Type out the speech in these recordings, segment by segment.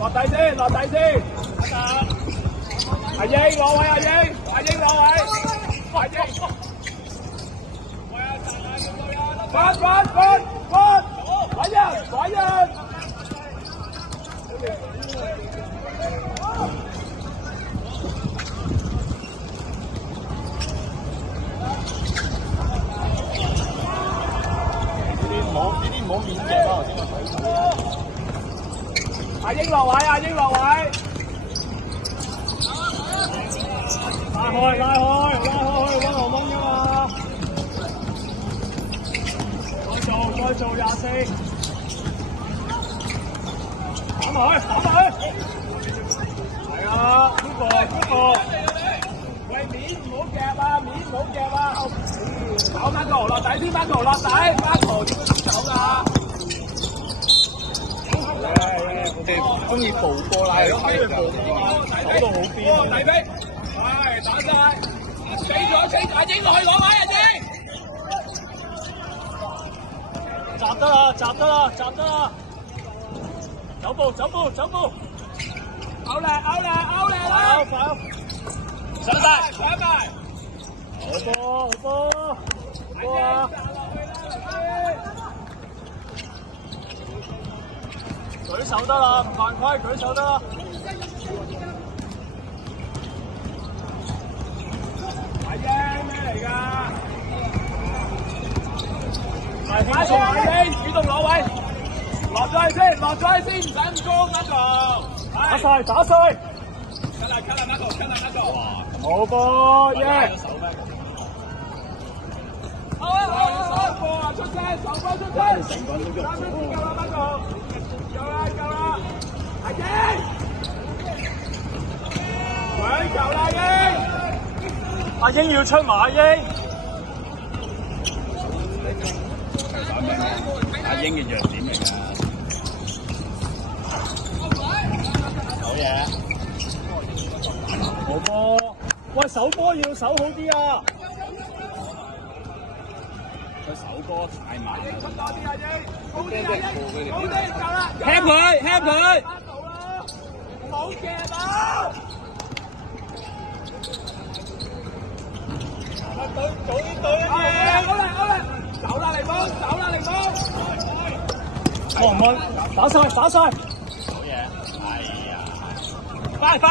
落底先，落底先。阿英攞位，阿英攞位，阿英。翻，擺人。呢啲唔好面嘅咯，先阿英落位，拉開，溫和蚊㗎嘛。再做24。打埋去。係啊，呢個。喂，面唔好夾啊！搞翻球落底先，翻球落底，翻球點樣走㗎？我哋中意步波啦，手到好邊。大飛，係打晒，死咗，阿英落去攞位，阿英。集得啦！走步！out 啦！上埋！好波！舉手得啦，唔犯規，舉手得啦。阿英咩嚟㗎？快啲阿英，主動攞位，落咗去先，唔使咁高嗰度。打碎。cut 啦 ，Marco。好波，耶！手波啊，出聲！成個都喐。夠啦，Marco。夠啦，阿英。兩球啦，阿英要出埋，阿英。阿英嘅弱點嚟㗎。好嘢。好波，喂，手波要守好啲啊！佢手波太慢啦。出多啲阿英，高啲，夠啦！輕佢，唔好夾啊！早啲對啊！走啦，凌峰！望唔望？打晒！好嘢！哎呀！快！咩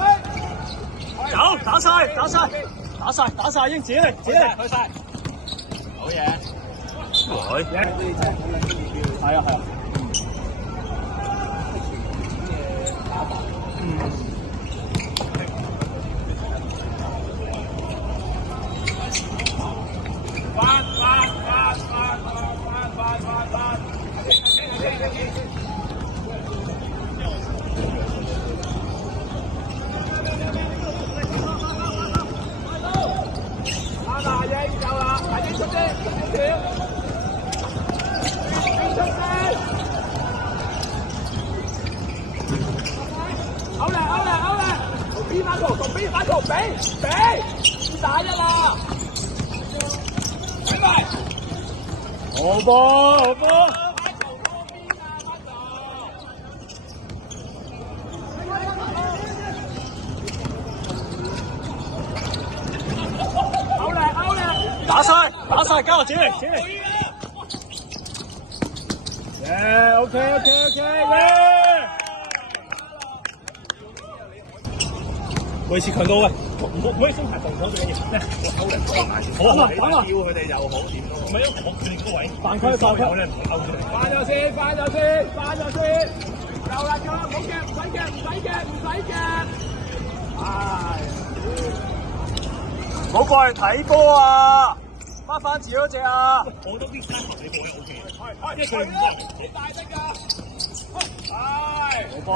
位？走！打晒！英自己嚟！去晒！好嘢！係啊！翻！阿英夠啦，阿英出聲，out啦！邊把球，俾打一啦！拜拜。好波！打晒，交我自己嚟。耶 ，OK， 耶！維持強度啊！唔可以鬆懈防守最緊要。咩？我抽人過埋。好啊，叫佢哋又好點咯？唔係因為我決定嗰位。犯規！我咧唔勾出嚟。翻咗先！夠啦！唔好夾，唔使夾。唉，唔好過嚟睇波啊！翻字嗰隻啊！我都啲三球你報得 OK， 因為佢唔得，你大得㗎。係。好波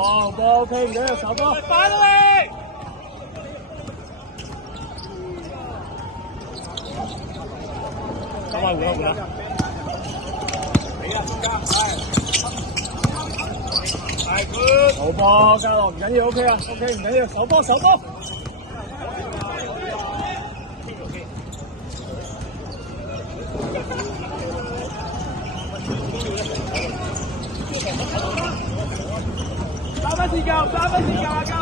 OK， 唔緊要，手波。翻啦你！收埋換啦。俾啊，中間係 good。好波，加落唔緊要 OK 啊 ，OK 唔緊要，手波。分先夠啦，夠啦！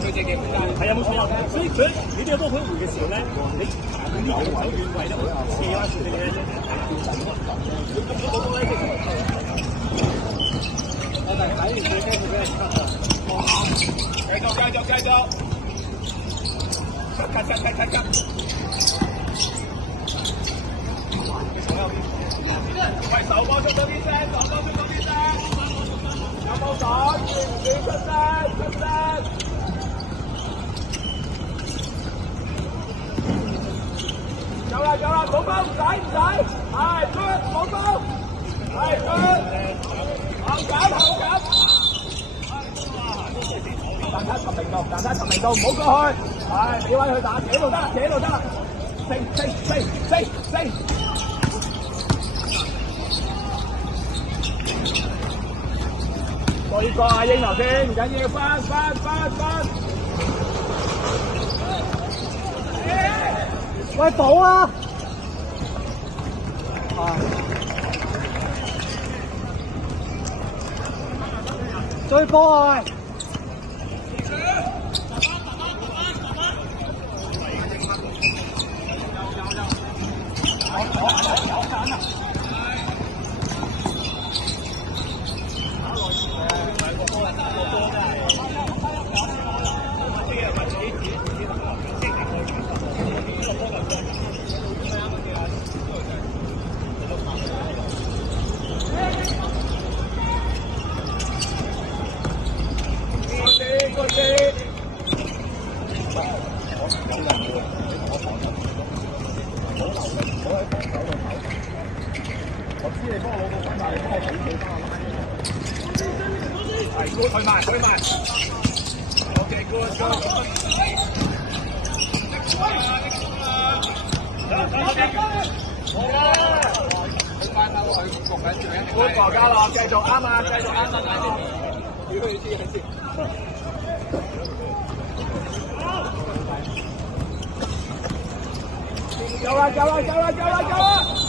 佢隻嘅係啊冇錯啊，所以佢你都有多佢回嘅時候咧，你呢啲好手軟位咧，射啦射嘅啫，我哋睇完最驚佢俾人 cut 啊！繼續，cut！喂，手波出咗啲聲，有冇爽？見出聲！有啦，冇包，唔使，係 good， 冇包，係 good， 後緊，大家尋明道，唔好過去，係俾位佢打，這度得啦，四，過呢個阿英頭先，唔緊要，翻，喂，補啊！追波啊！退埋 ，OK good， 國家樂繼續啱啊！夠啦！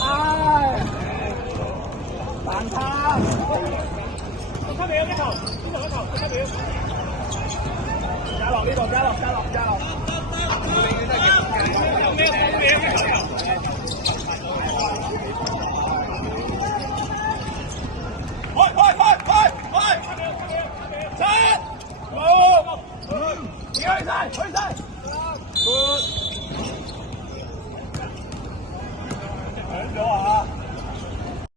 唉，反差。加油！呢頭，加油！加落呢度，加落！有咩？開！七、六、五，去晒！